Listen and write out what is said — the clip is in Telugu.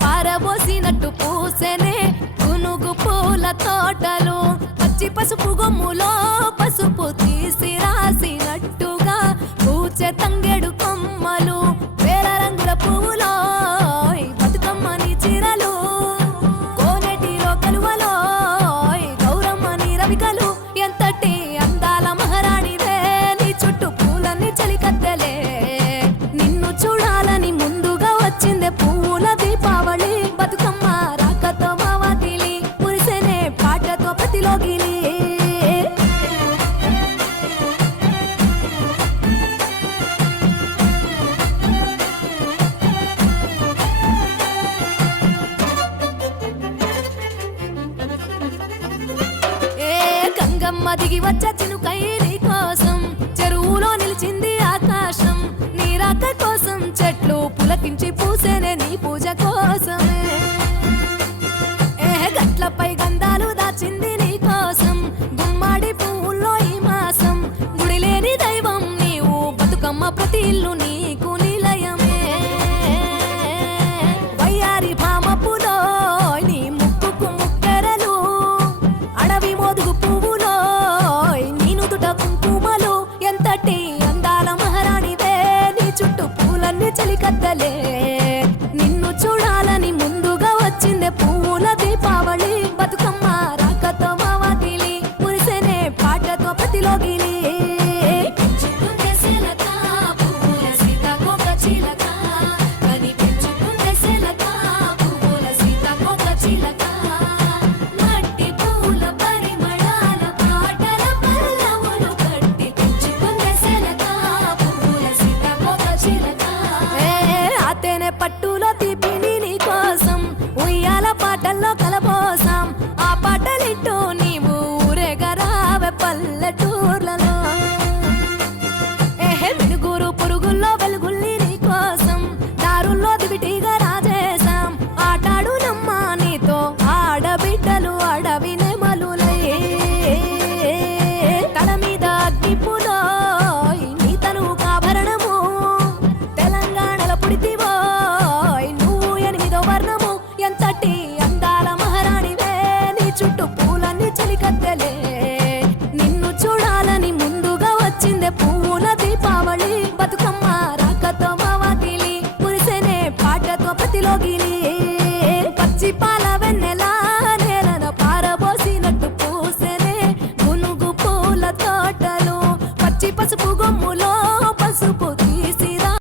పారబోసినట్టు పూసెనే గునుగు పూల తోటలు పచ్చి పసుపు గొమ్ములో పసుపు తీసి రాసినట్టుగా పూచె తంగెడు కొమ్మలు వేల రంగుల పువ్వులో బతుకమ్మని చీరలు కోనేటిలో కలువలో గౌరమ్మని రవికలు ఎంతటి అందాల మహారాణివే నీ చుట్టూ పూలన్నీ చలికత్తెలే నిన్ను చూడాలని ముందుగా వచ్చిందే పువ్వుల దీపావళి బతుకమ్మ రాకతో మావాతిలి మురిసెనే పాటతో ప్రతిలోగిలి గంగమ్మ దిగి వచ్చే చినుకై నీ కోసం చెరువులో నిలిచింది ఆకాశం నీ రాక కోసం చెట్లు పులకించి పూసేనే నీ పూజ కోసమే గట్లపై గంధాలు దాచింది నీ కోసం గుమ్మాడి పువ్వుల్లో ఈ మాసం గుడి లేని దైవం నీవు బతుకమ్మ ప్రతి ఇల్లు నీకు నిలయమే వయ్యారి భామపులో నీ ముక్కుకు ముక్కెరలు అడవి మోదుగు పువ్వులో నీను దుట కుంకుమలు ఎంతటి అందాల మహారాణివే నీ చుట్టూ పూలన్నీ చలికత్తలే నిన్ను చూడాలని ముందుగా వచ్చిందే పువ్వుల దీపావళి బతుకమ్మ రాకతో మావాతిలి మురిసెనే పాటతో ప్రతిలోగిలి పట్టులో తీపిని నీ కోసం ఉయ్యాల పాటల్లో కలబోసాం ఆ పాటలిట్టు నీవు ఊరేగరావే పల్లెటూర్లలో మినుగురు పురుగుల్లో వెలుగుల్ని నీ కోసం దారుల్లో దివిటిగా రాజేశాం ఆటాడు నమ్మా నీతో ఆడబిడ్డలు అడవి నెమలులై తల మీద అగ్గిపులో నీ తను కాభరణము తెలంగాణలో పుడితివో ఎంతటి అందాల మహారాణివే నీ చుట్టూ పూలన్నీ చలికత్తెలే నిన్ను చూడాలని ముందుగా వచ్చిందే పువ్వుల దీపావళి బతుకమ్మ రాకతో మావాతిలి మురిసెనే పాటతో ప్రతిలోగిలి